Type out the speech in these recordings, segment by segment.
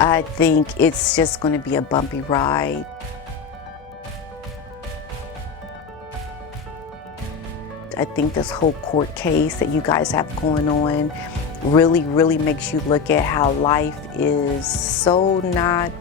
I think it's just going to be a bumpy ride. I think this whole court case that you guys have going on really makes you look at how life is so not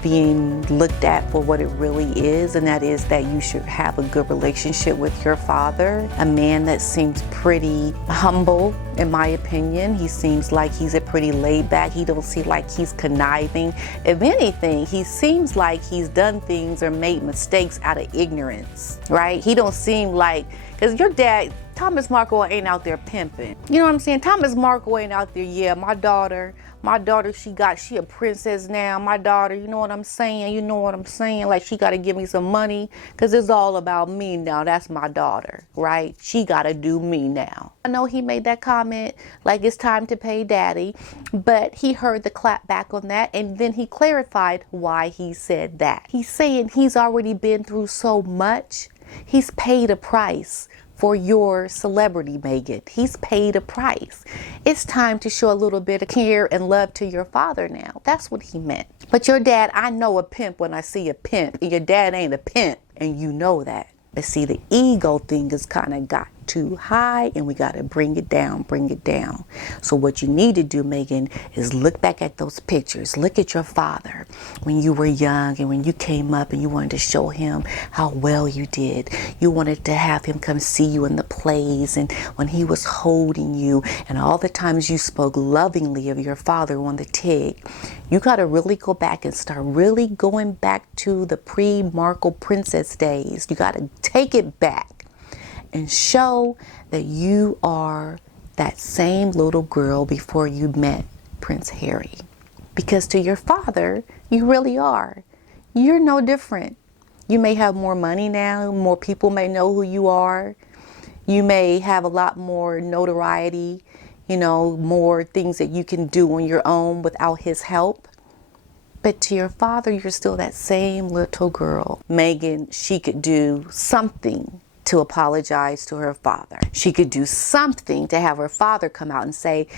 being looked at for what it really is, and that is that you should have a good relationship with your father, a man that seems pretty humble in my opinion. He seems like he's a pretty laid back. He don't seem like he's conniving. If anything, he seems like he's done things or made mistakes out of ignorance, right? He don't seem like, because your dad, Thomas Markle, ain't out there pimping. You know what I'm saying? Thomas Markle ain't out there, yeah, my daughter, she a princess now. My daughter, you know what I'm saying? You know what I'm saying? Like, she got to give me some money because it's all about me now. That's my daughter, right? She got to do me now. I know he made that comment like it's time to pay daddy, but he heard the clap back on that, and then he clarified why he said that. He's saying he's already been through so much. He's paid a price for your celebrity, Meghan. He's paid a price. It's time to show a little bit of care and love to your father now. That's what he meant. But your dad, I know a pimp when I see a pimp. And your dad ain't a pimp, and you know that. But see, the ego thing has kind of got too high, and we got to bring it down. So what you need to do, Meghan, is look back at those pictures. Look at your father when you were young and when you came up and you wanted to show him how well you did. You wanted to have him come see you in the plays, and when he was holding you, and all the times you spoke lovingly of your father on the TIG. You got to really go back and start really going back to the pre-Markle princess days. You got to take it back and show that you are that same little girl before you met Prince Harry. Because to your father, you really are. You're no different. You may have more money now, more people may know who you are. You may have a lot more notoriety, you know, more things that you can do on your own without his help. But to your father, you're still that same little girl. Meghan, she could do something to apologize to her father. She could do something to have her father come out and say,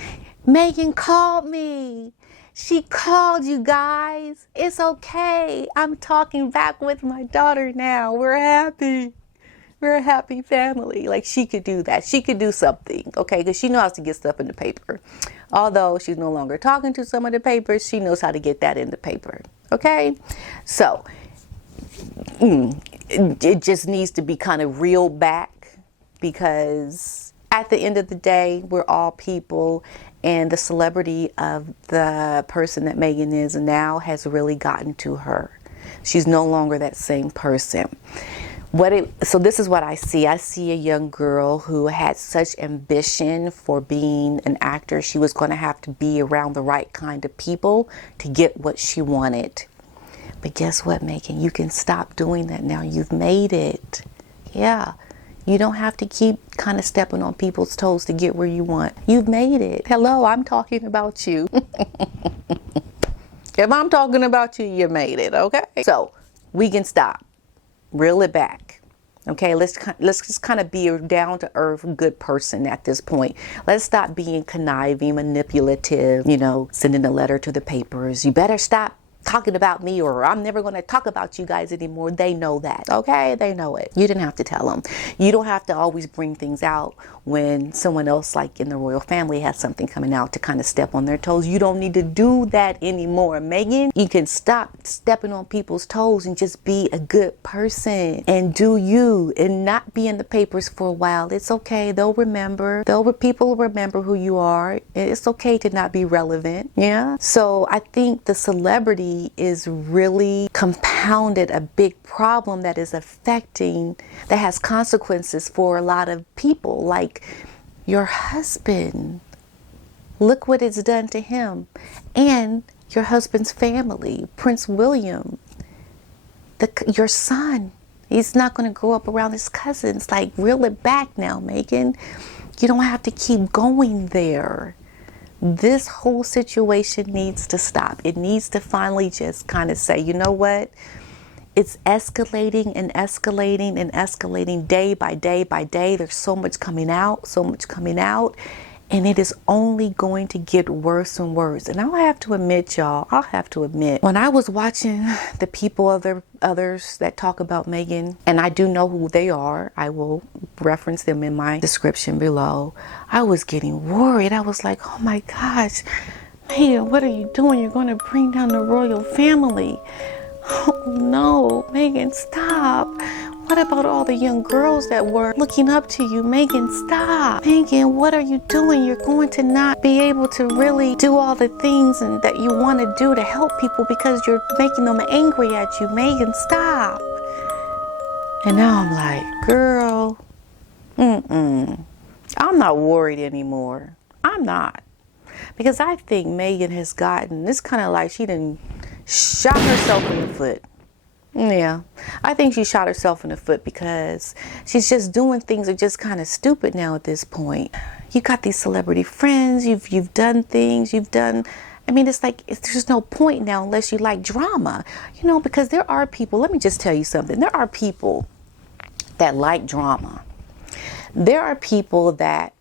Meghan called me. She called you guys. It's okay. I'm talking back with my daughter now. We're happy. We're a happy family. Like, she could do that. She could do something, okay? Because she knows how to get stuff in the paper. Although she's no longer talking to some of the papers, she knows how to get that in the paper, okay? So, it just needs to be kind of reeled back, because at the end of the day, we're all people, and the celebrity of the person that Meghan is now has really gotten to her. She's no longer that same person. So this is what I see. I see a young girl who had such ambition for being an actor. She was going to have to be around the right kind of people to get what she wanted. But guess what, Meghan? You can stop doing that now. You've made it. Yeah. You don't have to keep kind of stepping on people's toes to get where you want. You've made it. Hello, I'm talking about you. If I'm talking about you, you made it, okay? So we can stop. Reel it back. Okay, let's just kind of be a down-to-earth good person at this point. Let's stop being conniving, manipulative, you know, sending a letter to the papers. You better stop talking about me, or I'm never going to talk about you guys anymore. They know that, okay? They know it. You didn't have to tell them. You don't have to always bring things out when someone else, like in the royal family, has something coming out to kind of step on their toes. You don't need to do that anymore, Meghan. You can stop stepping on people's toes and just be a good person and do you, and not be in the papers for a while. It's okay. They'll remember. People remember who you are. It's okay to not be relevant. Yeah. So I think the celebrity is really compounded a big problem that is affecting, that has consequences for a lot of people, like your husband. Look what it's done to him, and your husband's family, Prince William, your son. He's not going to grow up around his cousins. Like, reel it back now, Meghan. You don't have to keep going there. This whole situation needs to stop. It needs to finally just kind of say, you know what? It's escalating and escalating and escalating day by day by day. There's so much coming out, And it is only going to get worse and worse. And I'll have to admit, y'all, when I was watching the others that talk about Meghan, and I do know who they are, I will reference them in my description below, I was getting worried. I was like, oh my gosh, Meghan, what are you doing? You're going to bring down the royal family. Oh no, Meghan, stop. What about all the young girls that were looking up to you? Meghan, stop. Meghan, what are you doing? You're going to not be able to really do all the things and that you want to do to help people because you're making them angry at you. Meghan, stop. And now I'm like, girl, I'm not worried anymore. I'm not. Because I think Meghan has gotten, it's kind of like she done shot herself in the foot. Yeah, I think she shot herself in the foot because she's just doing things that are just kind of stupid now at this point. You got these celebrity friends, you've done things, I mean, it's like, there's no point now unless you like drama, you know, because there are people, let me just tell you something, there are people that like drama. There are people that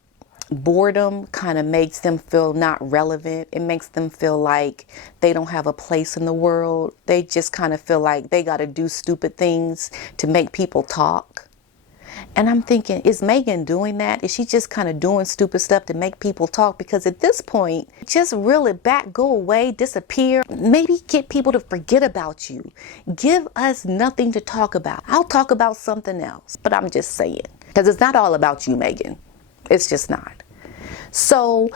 boredom kind of makes them feel not relevant. It makes them feel like they don't have a place in the world. They just kind of feel like they got to do stupid things to make people talk. And I'm thinking, is Meghan doing that? Is she just kind of doing stupid stuff to make people talk? Because at this point, just reel it back, go away, disappear. Maybe get people to forget about you. Give us nothing to talk about. I'll talk about something else. But I'm just saying, because it's not all about you, Meghan. It's just not. So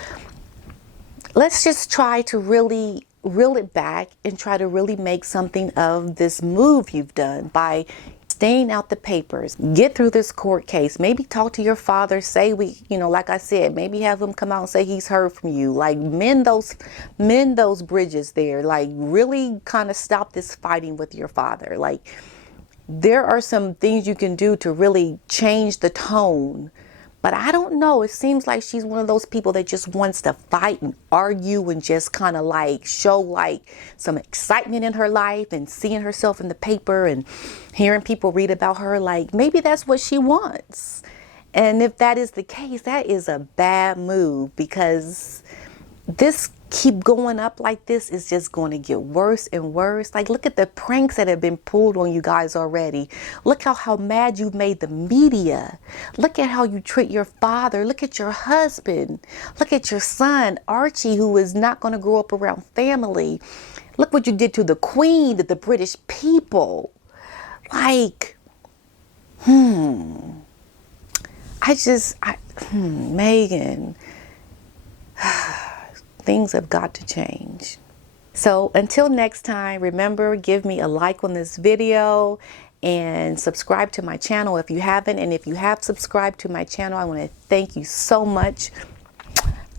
let's just try to really reel it back and try to really make something of this move you've done by staying out the papers. Get through this court case. Maybe talk to your father. Say like I said, maybe have him come out and say he's heard from you. Like mend those bridges there. Like really kind of stop this fighting with your father. Like there are some things you can do to really change the tone. But I don't know. It seems like she's one of those people that just wants to fight and argue and just kind of like show like some excitement in her life and seeing herself in the paper and hearing people read about her. Like maybe that's what she wants. And if that is the case, that is a bad move because this keep going up like this is just going to get worse and worse. Like look at the pranks that have been pulled on you guys already. Look how mad you've made the media. Look at how you treat your father. Look at your husband. Look at your son Archie, who is not going to grow up around family. Look what you did to the Queen, to the British people. Like Meghan, things have got to change. So until next time, remember, give me a like on this video and subscribe to my channel if you haven't. And if you have subscribed to my channel, I want to thank you so much.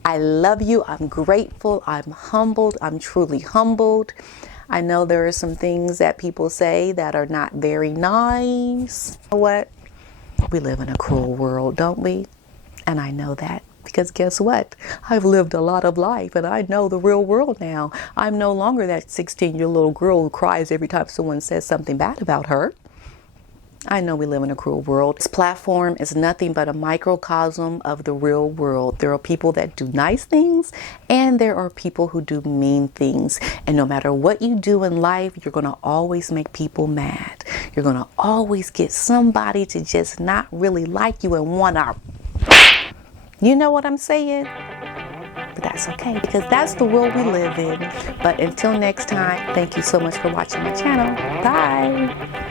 I love you. I'm grateful. I'm humbled. I'm truly humbled. I know there are some things that people say that are not very nice. You know what? We live in a cruel world, don't we? And I know that. Because guess what? I've lived a lot of life and I know the real world now. I'm no longer that 16-year-old little girl who cries every time someone says something bad about her. I know we live in a cruel world. This platform is nothing but a microcosm of the real world. There are people that do nice things and there are people who do mean things. And no matter what you do in life, you're going to always make people mad. You're going to always get somebody to just not really like you and want to... You know what I'm saying? But that's okay because that's the world we live in. But until next time, thank you so much for watching my channel. Bye.